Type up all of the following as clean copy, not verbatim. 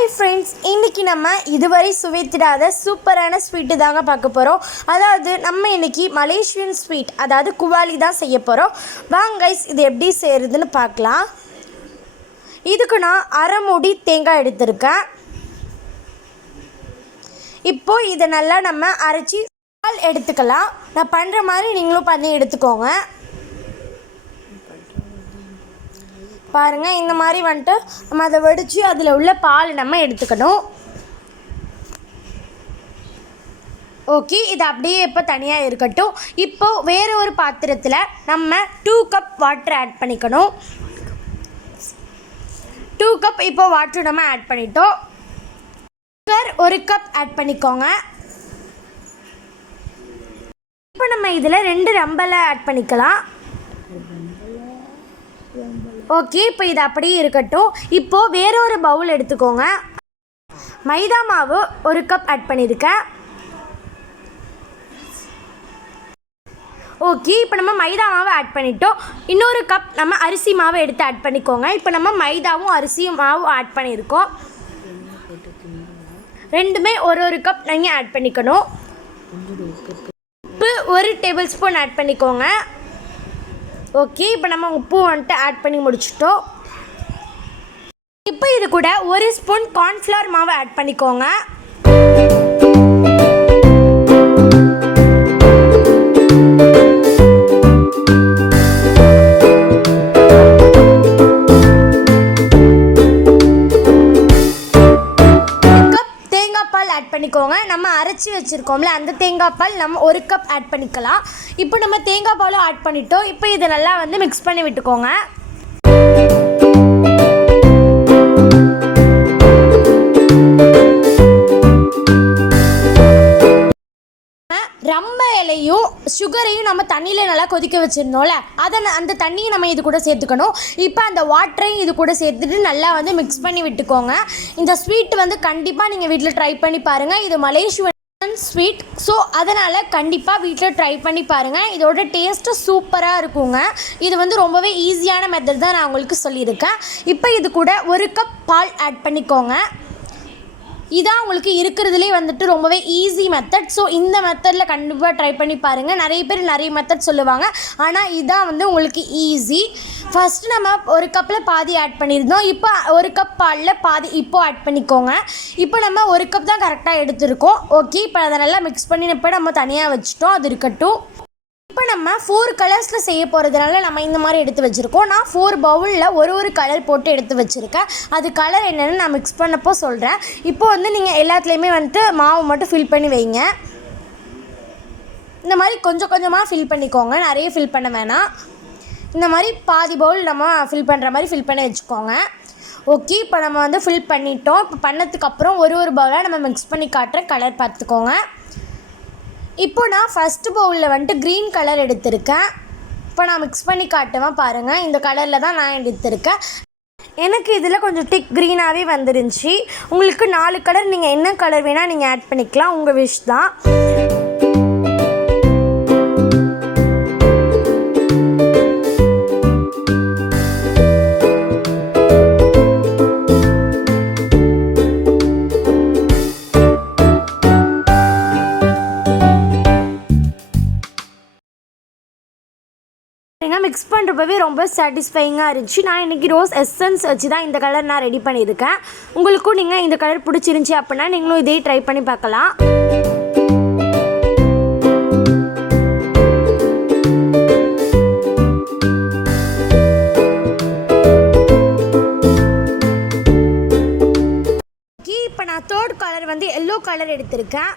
Hi friends, இன்றைக்கி நம்ம இதுவரை சுவைத்திடாத சூப்பரான ஸ்வீட்டு தாங்க பார்க்க போகிறோம். அதாவது நம்ம இன்றைக்கி மலேசியன் ஸ்வீட், அதாவது குவாலி தான் செய்ய போகிறோம். வாங்க கைஸ், இது எப்படி செய்கிறதுன்னு பார்க்கலாம். இதுக்கு நான் அரை மூடி தேங்காய் எடுத்திருக்கேன். இப்போது இதை நல்லா நம்ம அரைச்சி பால் எடுத்துக்கலாம். நான் பண்ணுற மாதிரி நீங்களும் பண்ணி எடுத்துக்கோங்க. பாருங்கள், இந்த மாதிரி வந்துட்டு நம்ம அதை வடித்து அதில் உள்ள பால் நம்ம எடுத்துக்கணும். ஓகே, இது அப்படியே இப்போ தனியாக இருக்கட்டும். இப்போது வேறு ஒரு பாத்திரத்தில் நம்ம 2 கப் வாட்டர் ஆட் பண்ணிக்கணும். 2 கப் இப்போது வாட்டர் நம்ம ஆட் பண்ணிட்டோம். சுகர் 1 கப் ஆட் பண்ணிக்கோங்க. இப்போ நம்ம இதில் 2 ரம்பலை ஆட் பண்ணிக்கலாம். ஓகே, இப்போ இது அப்படியே இருக்கட்டும். இப்போது வேற ஒரு பவுல் எடுத்துக்கோங்க. மைதா மாவு 1 கப் ஆட் பண்ணியிருக்கேன். ஓகே, இப்போ நம்ம மைதா மாவு ஆட் பண்ணிட்டோம். இன்னொரு கப் நம்ம அரிசி மாவு எடுத்து ஆட் பண்ணிக்கோங்க. இப்போ நம்ம மைதாவும் அரிசி மாவும் ஆட் பண்ணியிருக்கோம். ரெண்டுமே ஒரு கப் நீங்கள் ஆட் பண்ணிக்கணும். உப்பு 1 டேபிள் ஸ்பூன் ஆட் பண்ணிக்கோங்க. ஓகே, இப்போ நம்ம உப்பு வந்துட்டு ஆட் பண்ணி முடிச்சிட்டோம். இப்போ இது கூட 1 ஸ்பூன் கார்ன்ஃப்ளவர் மாவு ஆட் பண்ணிக்கோங்க. பண்ணிக்கோங்க. நம்ம அரைச்சி வச்சுருக்கோம்ல, அந்த தேங்காய் பால் நம்ம 1 கப் ஆட் பண்ணிக்கலாம். இப்போ நம்ம தேங்காய் பாலும் ஆட் பண்ணிட்டோம். இப்போ இதை நல்லா மிக்ஸ் பண்ணி விட்டுக்கோங்க. ரம்ப இலையும் சுகரையும் நம்ம தண்ணியில் நல்லா கொதிக்க வச்சுருந்தோம்ல, அந்த தண்ணியை நம்ம இது கூட சேர்த்துக்கணும். இப்போ அந்த வாட்டரையும் இது கூட சேர்த்துட்டு நல்லா மிக்ஸ் பண்ணி விட்டுக்கோங்க. இந்த ஸ்வீட் கண்டிப்பாக நீங்கள் வீட்டில் ட்ரை பண்ணி பாருங்கள். இது மலேசியன் ஸ்வீட், ஸோ அதனால் கண்டிப்பாக வீட்டில் ட்ரை பண்ணி பாருங்கள். இதோட டேஸ்ட்டு சூப்பராக இருக்குங்க. இது ரொம்பவே ஈஸியான மெத்தட் தான் நான் உங்களுக்கு சொல்லியிருக்கேன். இப்போ இது கூட 1 கப் பால் ஆட் பண்ணிக்கோங்க. இதான் உங்களுக்கு இருக்கிறதுலே ரொம்பவே ஈஸி மெத்தட். ஸோ இந்த மெத்தடில் கண்டிப்பாக ட்ரை பண்ணி பாருங்கள். நிறைய பேர் நிறைய மெத்தட் சொல்லுவாங்க, ஆனால் இதான் உங்களுக்கு ஈஸி. ஃபஸ்ட்டு நம்ம 1 கப்பில் பாதி ஆட் பண்ணியிருந்தோம். இப்போ 1 கப் பாலில் பாதி இப்போது ஆட் பண்ணிக்கோங்க. இப்போ நம்ம 1 கப் தான் கரெக்டாக எடுத்துருக்கோம். ஓகே, இப்போ அதை நல்லா மிக்ஸ் பண்ணி இப்போ நம்ம தனியாக வச்சுட்டோம். அது இருக்கட்டும். இப்போ நம்ம 4 கலர்ஸில் செய்ய போகிறதுனால நம்ம இந்த மாதிரி எடுத்து வச்சுருக்கோம். நான் 4 பவுலில் ஒரு கலர் போட்டு எடுத்து வச்சுருக்கேன். அது கலர் என்னென்னு நான் மிக்ஸ் பண்ணப்போ சொல்கிறேன். இப்போது நீங்கள் எல்லாத்துலேயுமே மாவு மட்டும் ஃபில் பண்ணி வைங்க. இந்த மாதிரி கொஞ்சம் கொஞ்சமாக ஃபில் பண்ணிக்கோங்க, நிறைய ஃபில் பண்ண வேணாம். இந்த மாதிரி பாதி பவுல் நம்ம ஃபில் பண்ணுற மாதிரி ஃபில் பண்ணி வச்சுக்கோங்க. ஓகே, இப்போ நம்ம ஃபில் பண்ணிட்டோம். இப்போ பண்ணதுக்கப்புறம் ஒரு பவுலாக நம்ம மிக்ஸ் பண்ணி காட்டுறேன். கலர் பார்த்துக்கோங்க. இப்போ நான் ஃபஸ்ட்டு பவுலில் க்ரீன் கலர் எடுத்திருக்கேன். இப்போ நான் மிக்ஸ் பண்ணி காட்டுவேன் பாருங்கள். இந்த கலரில் தான் நான் எடுத்திருக்கேன். எனக்கு இதில் கொஞ்சம் திக் க்ரீனாகவே வந்துருந்துச்சு. உங்களுக்கு 4 கலர், நீங்கள் என்ன கலர் வேணால் நீங்கள் ஆட் பண்ணிக்கலாம், உங்கள் விஷ் தான். மிக்ஸ் பண்ணுறப்பவே ரொம்ப சாட்டிஸ்ஃபைங்காக இருந்துச்சு. நான் இன்றைக்கி ரோஸ் எசன்ஸ் வச்சு தான் இந்த கலர் நான் ரெடி பண்ணியிருக்கேன். உங்களுக்கும் நீங்கள் இந்த கலர் பிடிச்சிருந்துச்சி அப்படின்னா நீங்களும் இதே ட்ரை பண்ணி பார்க்கலாம். இப்போ நான் 3rd கலர் எல்லோ கலர் எடுத்திருக்கேன்.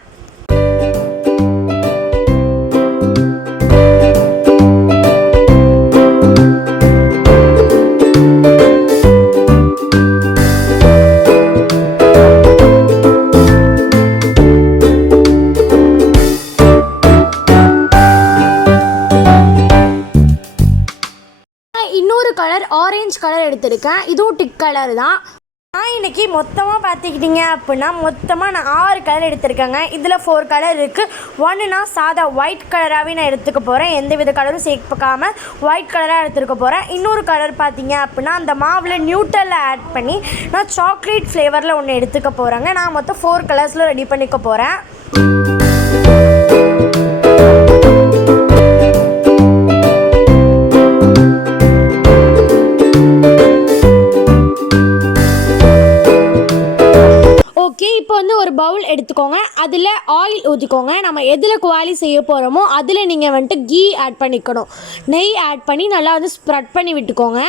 இன்னொரு கலர் ஆரஞ்சு கலர் எடுத்திருக்கேன். இதுவும் டிக் கலர் தான். நான் இன்றைக்கி மொத்தமாக பார்த்துக்கிட்டிங்க அப்படின்னா மொத்தமாக நான் 6 கலர் எடுத்திருக்கேங்க. இதில் 4 கலர் இருக்குது. ஒன்றுனா சாதா ஒயிட் கலராகவே நான் எடுத்துக்க போகிறேன், எந்த வித கலரும் சேர்க்காமல் ஒயிட் கலராக எடுத்துக்க போகிறேன். இன்னொரு கலர் பார்த்திங்க அப்படின்னா அந்த மாவில் நியூட்ரலில் ஆட் பண்ணி நான் சாக்லேட் ஃப்ளேவரில் ஒன்று எடுத்துக்க போகிறேங்க. நான் மொத்தம் 4 கலர்ஸில் ரெடி பண்ணிக்க போகிறேன். ஓகே, இப்போ வந்து ஒரு பவுல் எடுத்துக்கோங்க. அதில் ஆயில் ஊற்றிக்கோங்க. நம்ம எதில் குவாலி செய்ய போகிறோமோ அதில் நீங்கள் வந்துட்டு கீ ஆட் பண்ணிக்கணும். நெய் ஆட் பண்ணி நல்லா வந்து ஸ்ப்ரெட் பண்ணி விட்டுக்கோங்க.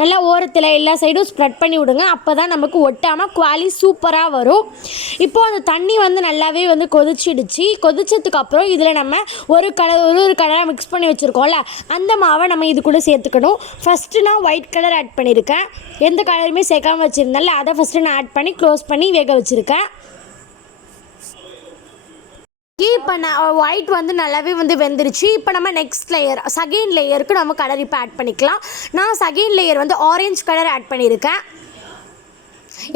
நல்லா ஓரத்தில் எல்லா சைடும் ஸ்ப்ரெட் பண்ணி விடுங்க. அப்போ தான் நமக்கு ஒட்டாமல் குவாலி சூப்பராக வரும். இப்போது அந்த தண்ணி வந்து நல்லாவே வந்து கொதிச்சிடுச்சு. கொதிச்சதுக்கப்புறம் இதில் நம்ம ஒரு கலராக மிக்ஸ் பண்ணி வச்சுருக்கோம்ல, அந்த மாவை நம்ம இது கூட சேர்த்துக்கணும். ஃபஸ்ட்டு நான் ஒயிட் கலர் ஆட் பண்ணியிருக்கேன். எந்த கலருமே சேர்க்காமல் வச்சுருந்தால அதை ஃபஸ்ட்டு நான் ஆட் பண்ணி க்ளோஸ் பண்ணி வேக வச்சுருக்கேன். இப்போ ஒயிட் வந்து நல்லாவே வந்து வெந்துருச்சு. இப்போ நம்ம நெக்ஸ்ட் லேயர் செகண்ட் லேயருக்கு நம்ம கலர் இப்போ ஆட் பண்ணிக்கலாம். நான் செகண்ட் லேயர் வந்து ஆரஞ்சு கலர் ஆட் பண்ணியிருக்கேன்.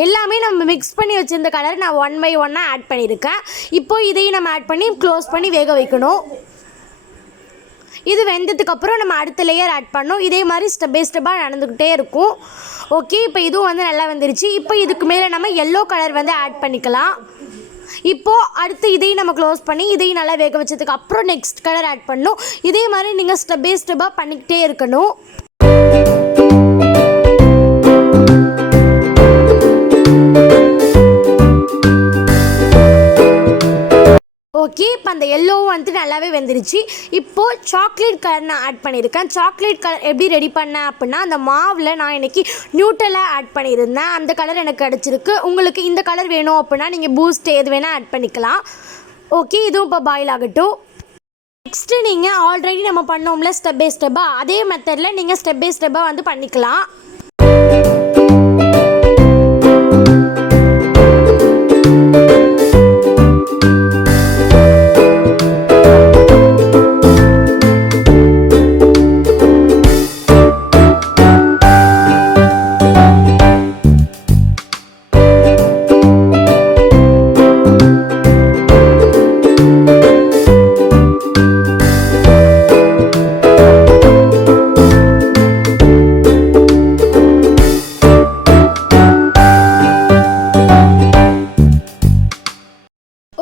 எல்லாமே நம்ம மிக்ஸ் பண்ணி வச்சுருந்த கலர் நான் 1 by 1 ஆட் பண்ணியிருக்கேன். இப்போ இதையும் நம்ம ஆட் பண்ணி க்ளோஸ் பண்ணி வேக வைக்கணும். இது வெந்ததுக்கப்புறம் நம்ம அடுத்த லேயர் ஆட் பண்ணோம். இதே மாதிரி ஸ்டெப் பை ஸ்டெப்பாக நடந்துக்கிட்டே இருக்கும். ஓகே, இப்போ இதுவும் வந்து நல்லா வந்துருச்சு. இப்போ இதுக்கு மேலே நம்ம எல்லோ கலர் வந்து ஆட் பண்ணிக்கலாம். இப்போது அடுத்து இதையும் நம்ம க்ளோஸ் பண்ணி இதையும் நல்லா வேக வச்சதுக்கு அப்புறம் நெக்ஸ்ட் கலர் ஆட் பண்ணணும். இதே மாதிரி நீங்கள் ஸ்டெப் பை ஸ்டெப்பாக பண்ணிக்கிட்டே இருக்கணும். ஓகே, இப்போ அந்த எல்லோவும் வந்து நல்லாவே வெந்துருச்சு. இப்போது சாக்லேட் கலர் நான் ஆட் பண்ணியிருக்கேன். சாக்லேட் கலர் எப்படி ரெடி பண்ணேன் அப்படின்னா, அந்த மாவில் நான் இன்றைக்கி நியூட்ரலாக ஆட் பண்ணியிருந்தேன். அந்த கலர் எனக்கு கிடச்சிருக்கு. உங்களுக்கு இந்த கலர் வேணும் அப்படின்னா நீங்கள் பூஸ்ட் எது வேணால் ஆட் பண்ணிக்கலாம். ஓகே, இதுவும் இப்போ பாயில் ஆகட்டும். நெக்ஸ்ட்டு நீங்கள் ஆல்ரெடி நம்ம பண்ணோம்ல ஸ்டெப் பை ஸ்டெப்பாக, அதே மெத்தடில் நீங்கள் ஸ்டெப் பை ஸ்டெப்பாக வந்து பண்ணிக்கலாம்.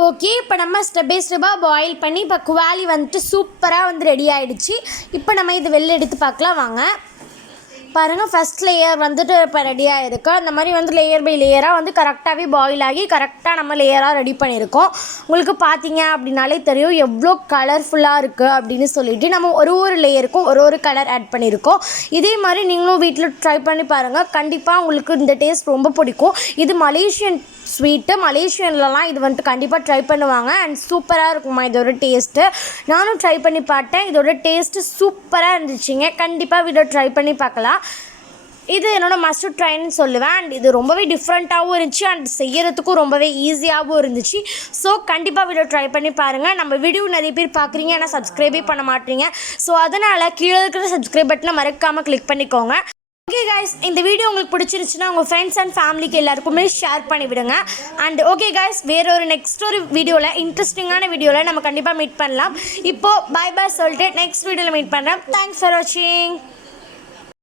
ஓகே, இப்போ நம்ம ஸ்டெப் பை ஸ்டெப்பாக பாயில் பண்ணி இப்போ குவாலி வந்துட்டு சூப்பராக வந்து ரெடி ஆகிடுச்சு. இப்போ நம்ம இது வெளில எடுத்து பார்க்கலாம் வாங்க. பாருங்கள், ஃபஸ்ட் லேயர் வந்துட்டு இப்போ ரெடியாக இருக்குது. அந்த மாதிரி வந்து லேயர் பை லேயராக வந்து கரெக்டாகவே பாயில் ஆகி கரெக்டாக நம்ம லேயராக ரெடி பண்ணியிருக்கோம். உங்களுக்கு பார்த்தீங்க அப்படின்னாலே தெரியும் எவ்வளோ கலர்ஃபுல்லாக இருக்குது அப்படின்னு சொல்லிட்டு. நம்ம ஒரு லேயருக்கும் ஒரு கலர் ஆட் பண்ணியிருக்கோம். இதே மாதிரி நீங்களும் வீட்டில் ட்ரை பண்ணி பாருங்கள். கண்டிப்பாக உங்களுக்கு இந்த டேஸ்ட் ரொம்ப பிடிக்கும். இது மலேசியன் ஸ்வீட்டு. மலேசியன்லலாம் இது வந்துட்டு கண்டிப்பாக ட்ரை பண்ணுவாங்க. அண்ட் சூப்பராக இருக்குமா இதோட டேஸ்ட்டு. நானும் ட்ரை பண்ணி பார்த்தேன். இதோட டேஸ்ட்டு சூப்பராக இருந்துச்சுங்க. கண்டிப்பாக வீடியோ ட்ரை பண்ணி பார்க்கலாம். இது என்னோடய மஸ்ட் ட்ரைன்னு சொல்லுவேன். அண்ட் இது ரொம்பவே டிஃப்ரெண்ட்டாகவும் இருந்துச்சு அண்ட் செய்கிறதுக்கும் ரொம்பவே ஈஸியாகவும் இருந்துச்சு. ஸோ கண்டிப்பாக வீடியோ ட்ரை பண்ணி பாருங்கள். நம்ம வீடியோ நிறைய பேர் பார்க்குறீங்க ஆனால் சப்ஸ்கிரைபே பண்ண மாட்டீங்க. ஸோ அதனால் கீழே இருக்கிற சப்ஸ்கிரைப் பட்டனை மறக்காமல் கிளிக் பண்ணிக்கோங்க. ஓகே கைஸ், இந்த வீடியோ உங்களுக்கு பிடிச்சிருச்சுன்னா உங்கள் ஃப்ரெண்ட்ஸ் அண்ட் ஃபேமிலிக்கு எல்லாருக்குமே ஷேர் பண்ணிவிடுங்க. அண்ட் ஓகே கைஸ், நெக்ஸ்ட் ஒரு வீடியோவில் இன்ட்ரெஸ்டிங்கான வீடியோவில் நம்ம கண்டிப்பாக மீட் பண்ணலாம். இப்போது பை சொல்லிட்டு நெக்ஸ்ட் வீடியோவில் மீட் பண்ணுறேன். தேங்க்ஸ் ஃபார் வாட்சிங்.